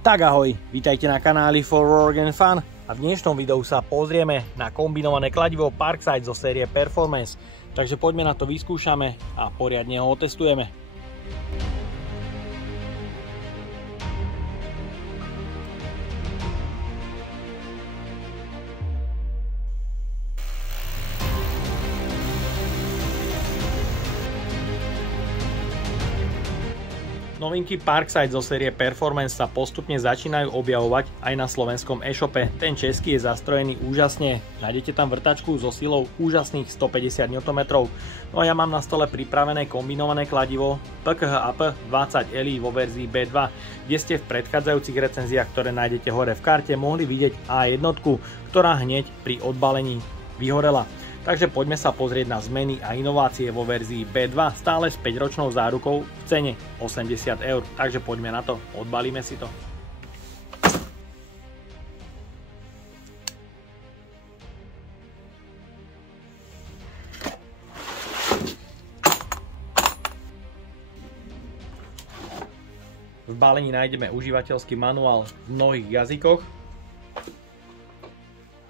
Tak ahoj, vítajte na kanáli For Work and Fun a v dnešnom videu sa pozrieme na kombinované kladivo Parkside zo série Performance. Takže poďme na to, vyskúšame a poriadne ho otestujeme. Novinky Parkside zo série Performance sa postupne začínajú objavovať aj na slovenskom e-shope. Ten český je zastrojený úžasne. Nájdete tam vrtačku so silou úžasných 150 Nm. No a ja mám na stole pripravené kombinované kladivo PKH-AP 20 Li vo verzii B2, kde ste v predchádzajúcich recenziách, ktoré nájdete hore v karte, mohli vidieť A1, ktorá hneď pri odbalení vyhorela. Takže poďme sa pozrieť na zmeny a inovácie vo verzii B2 stále s 5-ročnou zárukou v cene 80 €. Takže poďme na to, odbalíme si to. V balení nájdeme užívateľský manuál v mnohých jazykoch,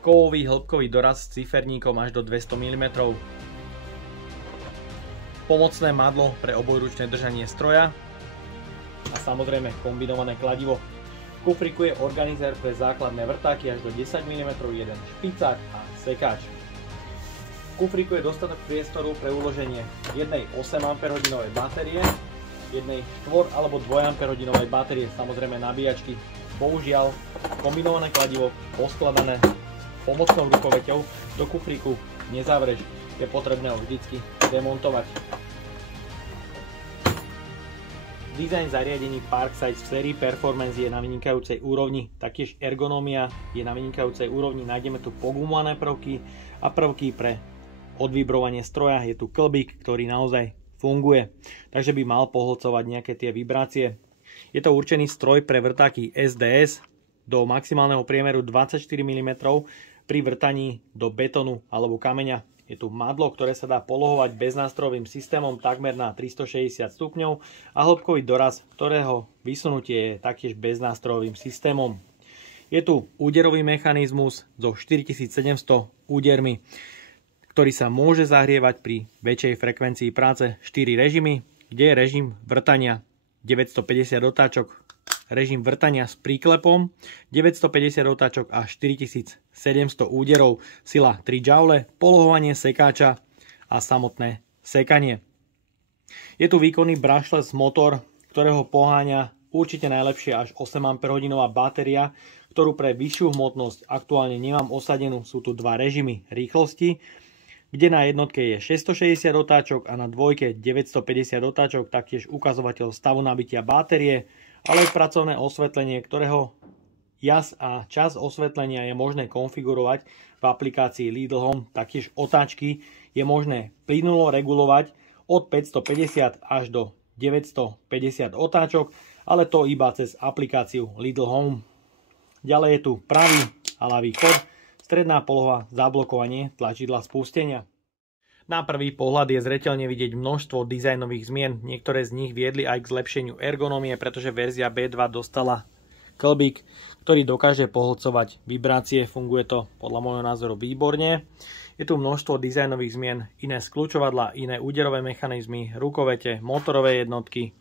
kovový hĺbkový doraz s ciferníkom až do 200 mm, pomocné madlo pre obojručné držanie stroja a samozrejme kombinované kladivo. V kufriku je organizér pre základné vrtáky až do 10 mm, jeden špicák a sekáč. V kufriku je dostatok priestoru pre uloženie jednej 8 Ah batérie, jednej 4 alebo 2 Ah batérie, samozrejme nabíjačky. Bohužiaľ, kombinované kladivo poskladané pomocnou rukoveťou do kufríku nezavreš, je potrebné ho vždycky demontovať. Dizajn zariadení Parkside v sérii Performance je na vynikajúcej úrovni, taktiež ergonómia je na vynikajúcej úrovni, nájdeme tu pogumované prvky a prvky pre odvibrovanie stroja, je tu klbík, ktorý naozaj funguje, takže by mal pohlcovať nejaké tie vibrácie. Je to určený stroj pre vrtáky SDS do maximálneho priemeru 24 mm pri vrtaní do betónu alebo kameňa. Je tu madlo, ktoré sa dá polohovať beznástrojovým systémom takmer na 360 stupňov a hĺbkový doraz, ktorého vysunutie je taktiež beznástrojovým systémom. Je tu úderový mechanizmus so 4700 údermi, ktorý sa môže zahrievať pri väčšej frekvencii práce. 4 režimy, kde je režim vrtania 950 otáčok, režim vrtania s príklepom 950 otáčok a 4700 úderov, sila 3 joule, polohovanie sekáča a samotné sekanie. Je tu výkonný brushless motor, ktorého poháňa určite najlepšie až 8 Ah batéria, ktorú pre vyššiu hmotnosť aktuálne nemám osadenú. Sú tu dva režimy rýchlosti, kde na jednotke je 660 otáčok a na dvojke 950 otáčok, taktiež ukazovateľ stavu nabitia batérie, ale aj pracovné osvetlenie, ktorého jas a čas osvetlenia je možné konfigurovať v aplikácii Lidl Home. Taktiež otáčky je možné plynulo regulovať od 550 až do 950 otáčok, ale to iba cez aplikáciu Lidl Home. Ďalej je tu pravý a ľavý chod, stredná poloha, zablokovanie tlačidla spustenia. Na prvý pohľad je zreteľne vidieť množstvo dizajnových zmien, niektoré z nich viedli aj k zlepšeniu ergonómie, pretože verzia B2 dostala klbík, ktorý dokáže pohlcovať vibrácie, funguje to podľa môjho názoru výborne. Je tu množstvo dizajnových zmien, iné skľúčovadlá, iné úderové mechanizmy, rukovete, motorové jednotky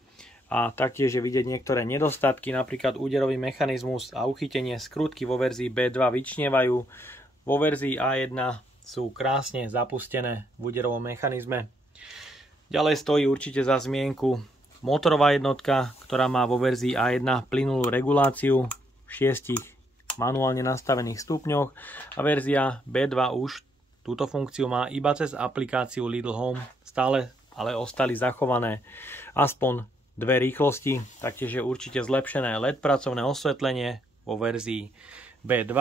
a taktiež je vidieť niektoré nedostatky, napríklad úderový mechanizmus a uchytenie skrutky vo verzii B2 vyčnievajú, vo verzii A1 sú krásne zapustené v úderovom mechanizme. Ďalej stojí určite za zmienku motorová jednotka, ktorá má vo verzii A1 plynulú reguláciu v 6 manuálne nastavených stupňoch a verzia B2 už túto funkciu má iba cez aplikáciu Lidl Home. Stále ale ostali zachované aspoň dve rýchlosti, taktiež je určite zlepšené LED pracovné osvetlenie vo verzii B2.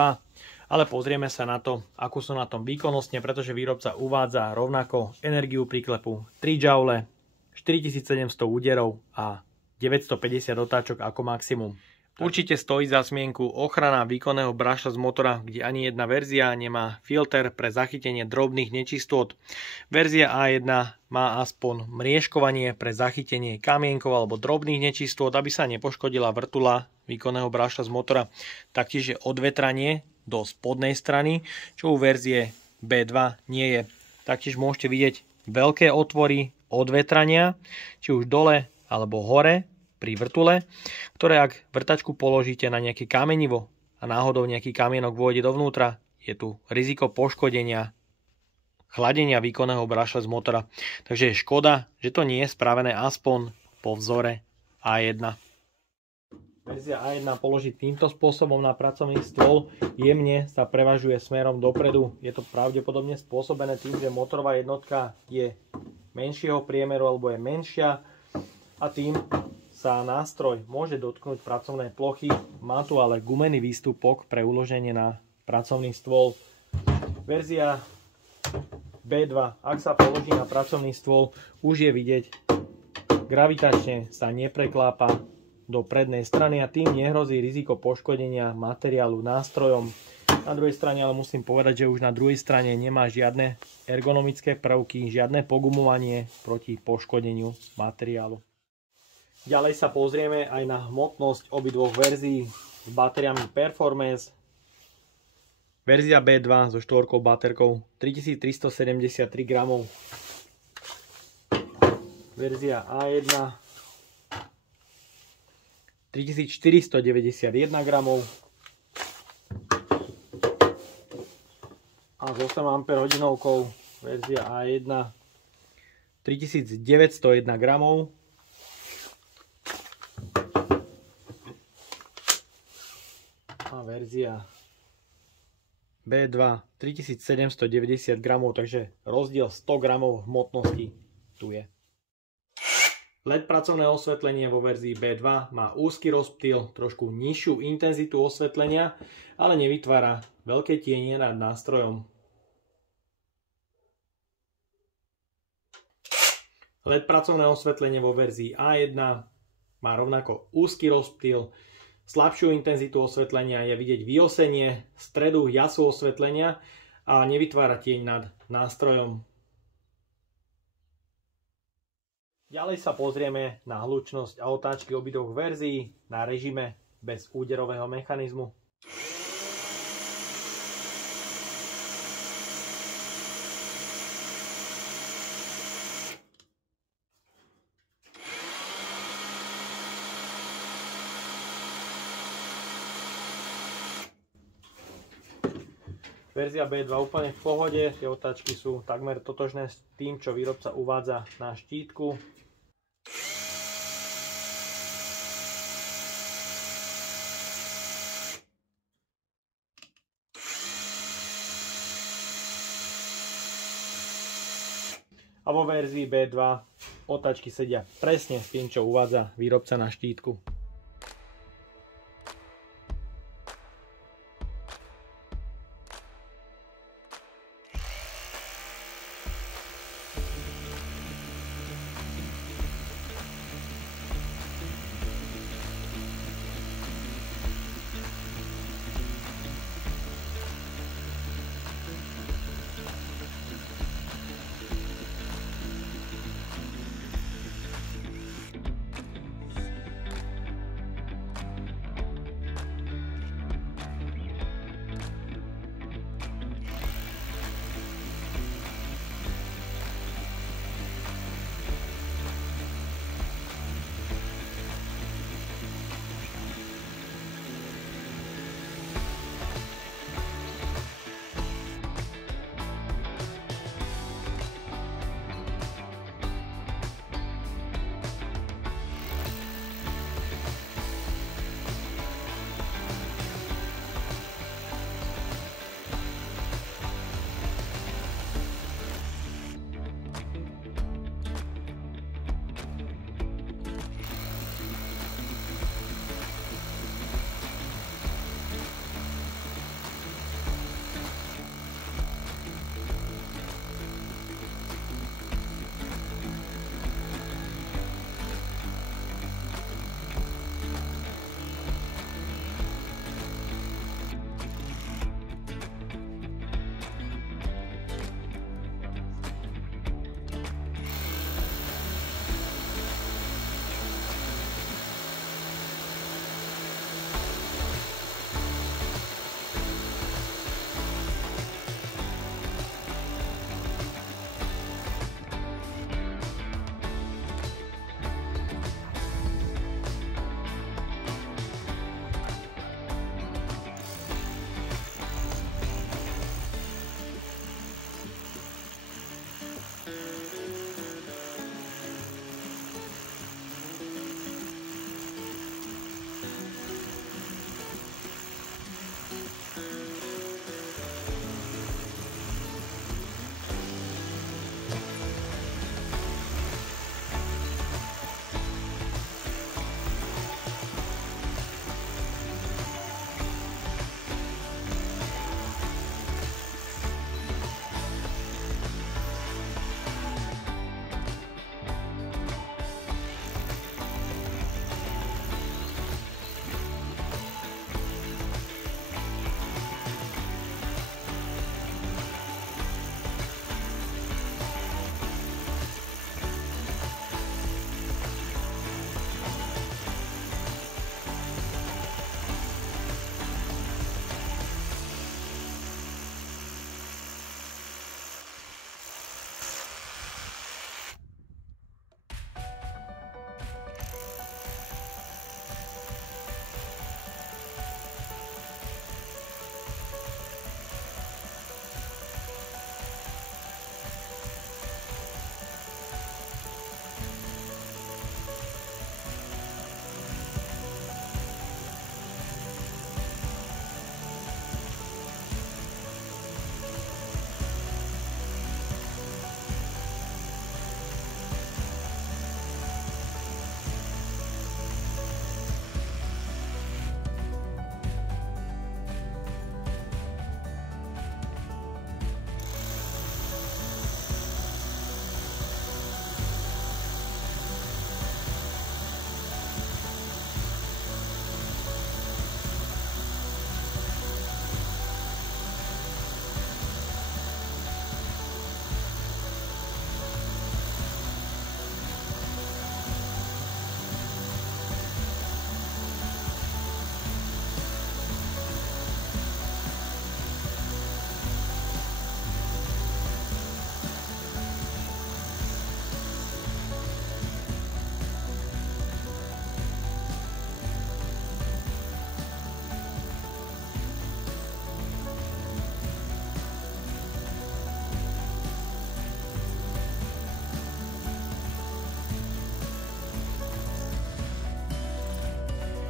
Ale pozrieme sa na to, ako sú na tom výkonnostne, pretože výrobca uvádza rovnako energiu príklepu 3 joule, 4700 úderov a 950 otáčok ako maximum. Určite stojí za zmienku ochrana výkonného brašla z motora, kde ani jedna verzia nemá filter pre zachytenie drobných nečistôt. Verzia A1 má aspoň mriežkovanie pre zachytenie kamienkov alebo drobných nečistôt, aby sa nepoškodila vrtula výkonného brašla z motora. Taktiež je odvetranie do spodnej strany, čo u verzie B2 nie je. Taktiež môžete vidieť veľké otvory odvetrania, či už dole alebo hore pri vrtule, ktoré ak vrtačku položíte na nejaké kamenivo a náhodou nejaký kamienok vôjde dovnútra, je tu riziko poškodenia chladenia výkonného brašla z motora. Takže je škoda, že to nie je spravené aspoň po vzore A1. Verzia A1 položiť týmto spôsobom na pracovný stôl jemne sa prevažuje smerom dopredu. Je to pravdepodobne spôsobené tým, že motorová jednotka je menšieho priemeru alebo je menšia a tým sa nástroj môže dotknúť pracovnej plochy. Má tu ale gumený výstupok pre uloženie na pracovný stôl. Verzia B2, ak sa položí na pracovný stôl, už je vidieť, gravitačne sa nepreklápa do prednej strany a tým nehrozí riziko poškodenia materiálu nástrojom. Na druhej strane ale musím povedať, že už na druhej strane nemá žiadne ergonomické prvky, žiadne pogumovanie proti poškodeniu materiálu. Ďalej sa pozrieme aj na hmotnosť obidvoch verzií s batériami Performance. Verzia B2 so štvorkou baterkou 3373 gramov. Verzia A1 3491 gramov. A s 8 Ah verzia A1 3901 gramov. A verzia B2 3790 gramov, takže rozdiel 100 gramov hmotnosti tu je. LED pracovné osvetlenie vo verzii B2 má úzky rozptyl, trošku nižšiu intenzitu osvetlenia, ale nevytvára veľké tienie nad nástrojom. LED pracovné osvetlenie vo verzii A1 má rovnako úzky rozptyl, slabšiu intenzitu osvetlenia, je vidieť vyosenie stredu jasu osvetlenia a nevytvára tieň nad nástrojom. Ďalej sa pozrieme na hlučnosť a otáčky obidvoch verzií na režime bez úderového mechanizmu. Verzia B2 úplne v pohode, tie otáčky sú takmer totožné s tým, čo výrobca uvádza na štítku. A vo verzii B2 otáčky sedia presne s tým, čo uvádza výrobca na štítku.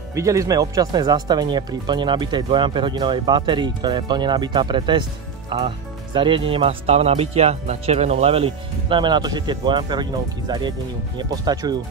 Videli sme občasné zastavenie pri plne nabitej 2 Ah batérii, ktorá je plne nabitá pre test a zariadenie má stav nabitia na červenom leveli. Znamená to, že tie 2 Ah zariadeniu nepostačujú.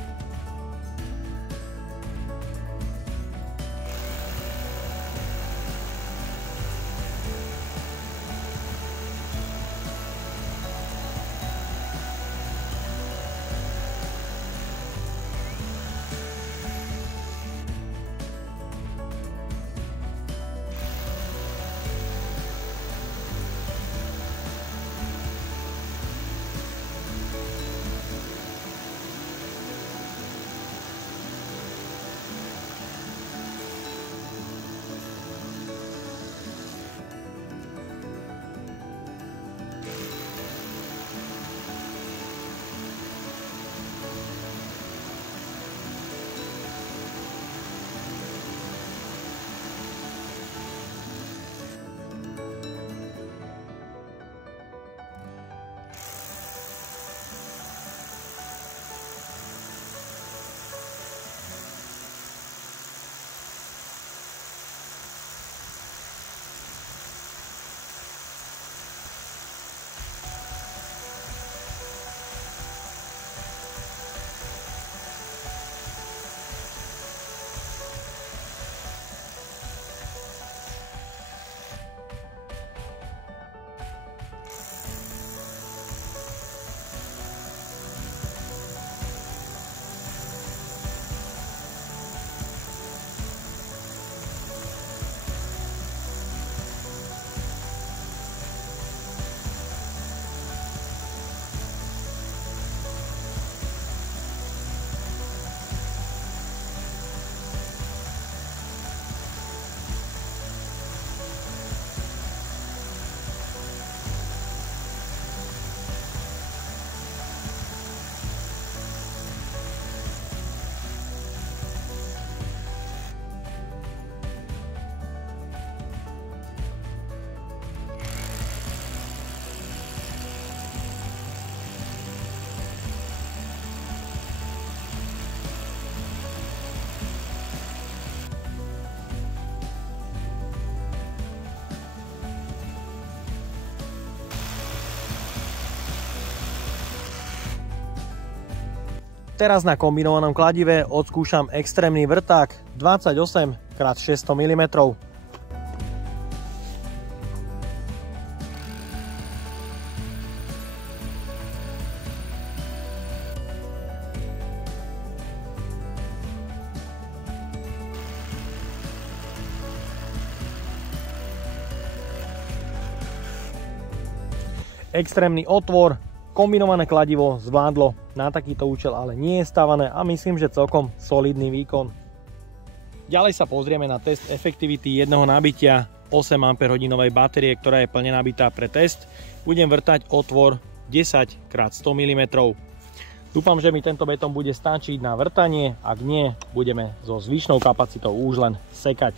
Teraz na kombinovanom kladive odskúšam extrémny vrták 28x600 mm. Extrémny otvor, kombinované kladivo zvládlo na takýto účel, ale nie je stavané a myslím, že celkom solidný výkon. Ďalej sa pozrieme na test efektivity jedného nabitia 8 Ah batérie, ktorá je plne nabitá pre test. Budem vrtať otvor 10x100 mm. Dúfam, že mi tento betón bude stačiť na vrtanie, ak nie, budeme so zvyšnou kapacitou už len sekať.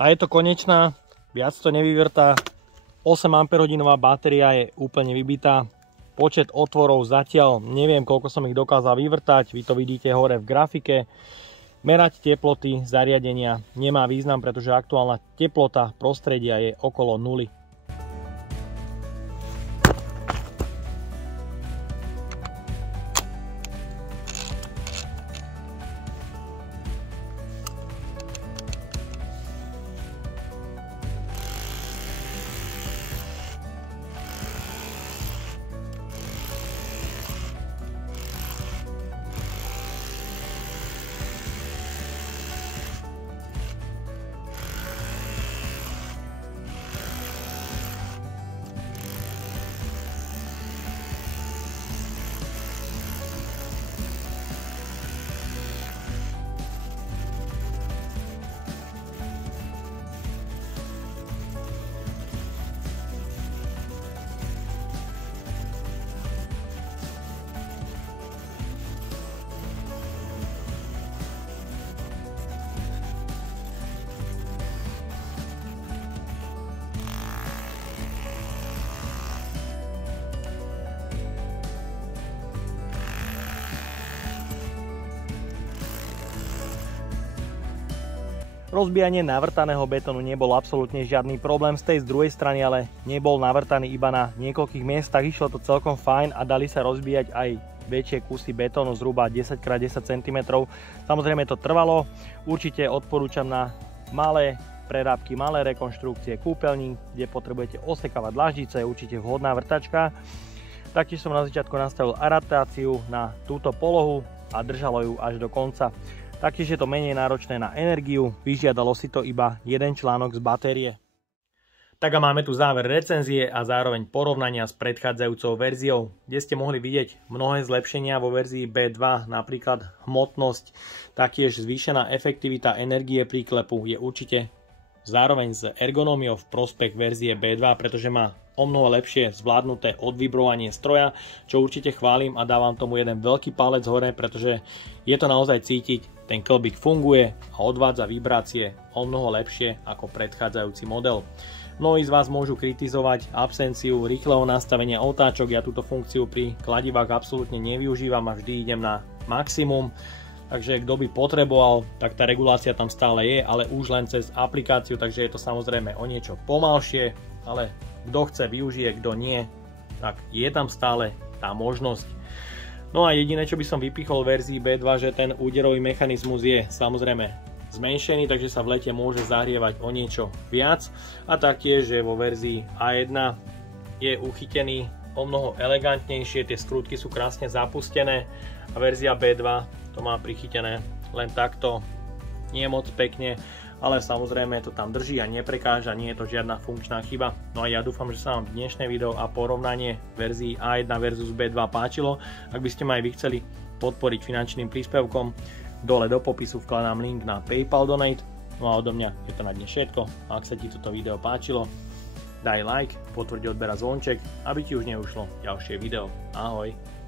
A je to konečná, viac to nevyvrtá. 8 Ah batéria je úplne vybitá. Počet otvorov zatiaľ neviem, koľko som ich dokázal vyvrtať. Vy to vidíte hore v grafike. Merať teploty zariadenia nemá význam, pretože aktuálna teplota prostredia je okolo 0. Rozbijanie navrtaného betónu nebol absolútne žiadny problém, z tej druhej strany ale nebol navrtaný iba na niekoľkých miestach, išlo to celkom fajn a dali sa rozbíjať aj väčšie kusy betónu, zhruba 10x10 cm. Samozrejme to trvalo, určite odporúčam na malé prerábky, malé rekonštrukcie kúpeľní, kde potrebujete osekávať dlaždice, je určite vhodná vrtačka. Taktiež som na začiatku nastavil adaptáciu na túto polohu a držalo ju až do konca. Taktiež je to menej náročné na energiu, vyžiadalo si to iba jeden článok z batérie. Tak a máme tu záver recenzie a zároveň porovnania s predchádzajúcou verziou, kde ste mohli vidieť mnohé zlepšenia vo verzii B2, napríklad hmotnosť, taktiež zvýšená efektivita energie príklepu je určite zároveň s ergonómiou v prospech verzie B2, pretože má omnoho lepšie zvládnuté odvibrovanie stroja, čo určite chválim a dávam tomu jeden veľký palec hore, pretože je to naozaj cítiť, ten klbík funguje a odvádza vibrácie omnoho lepšie ako predchádzajúci model. Mnohí z vás môžu kritizovať absenciu rýchleho nastavenia otáčok, ja túto funkciu pri kladivách absolútne nevyužívam a vždy idem na maximum. Takže kto by potreboval, tak tá regulácia tam stále je, ale už len cez aplikáciu, takže je to samozrejme o niečo pomalšie, ale kto chce, využije, kto nie, tak je tam stále tá možnosť. No a jediné, čo by som vypichol v verzii B2, že ten úderový mechanizmus je samozrejme zmenšený, takže sa v lete môže zahrievať o niečo viac. A taktiež, že vo verzii A1 je uchytený o mnoho elegantnejšie, tie skrutky sú krásne zapustené a verzia B2 to má prichytené len takto, nie moc pekne, ale samozrejme to tam drží a neprekáža, nie je to žiadna funkčná chyba. No a ja dúfam, že sa vám dnešné video a porovnanie verzií A1 versus B2 páčilo. Ak by ste ma aj vy chceli podporiť finančným príspevkom, dole do popisu vkladám link na PayPal Donate. No a odo mňa je to na dnes všetko. Ak sa ti toto video páčilo, daj like, potvrď odber a zvonček, aby ti už neušlo ďalšie video. Ahoj!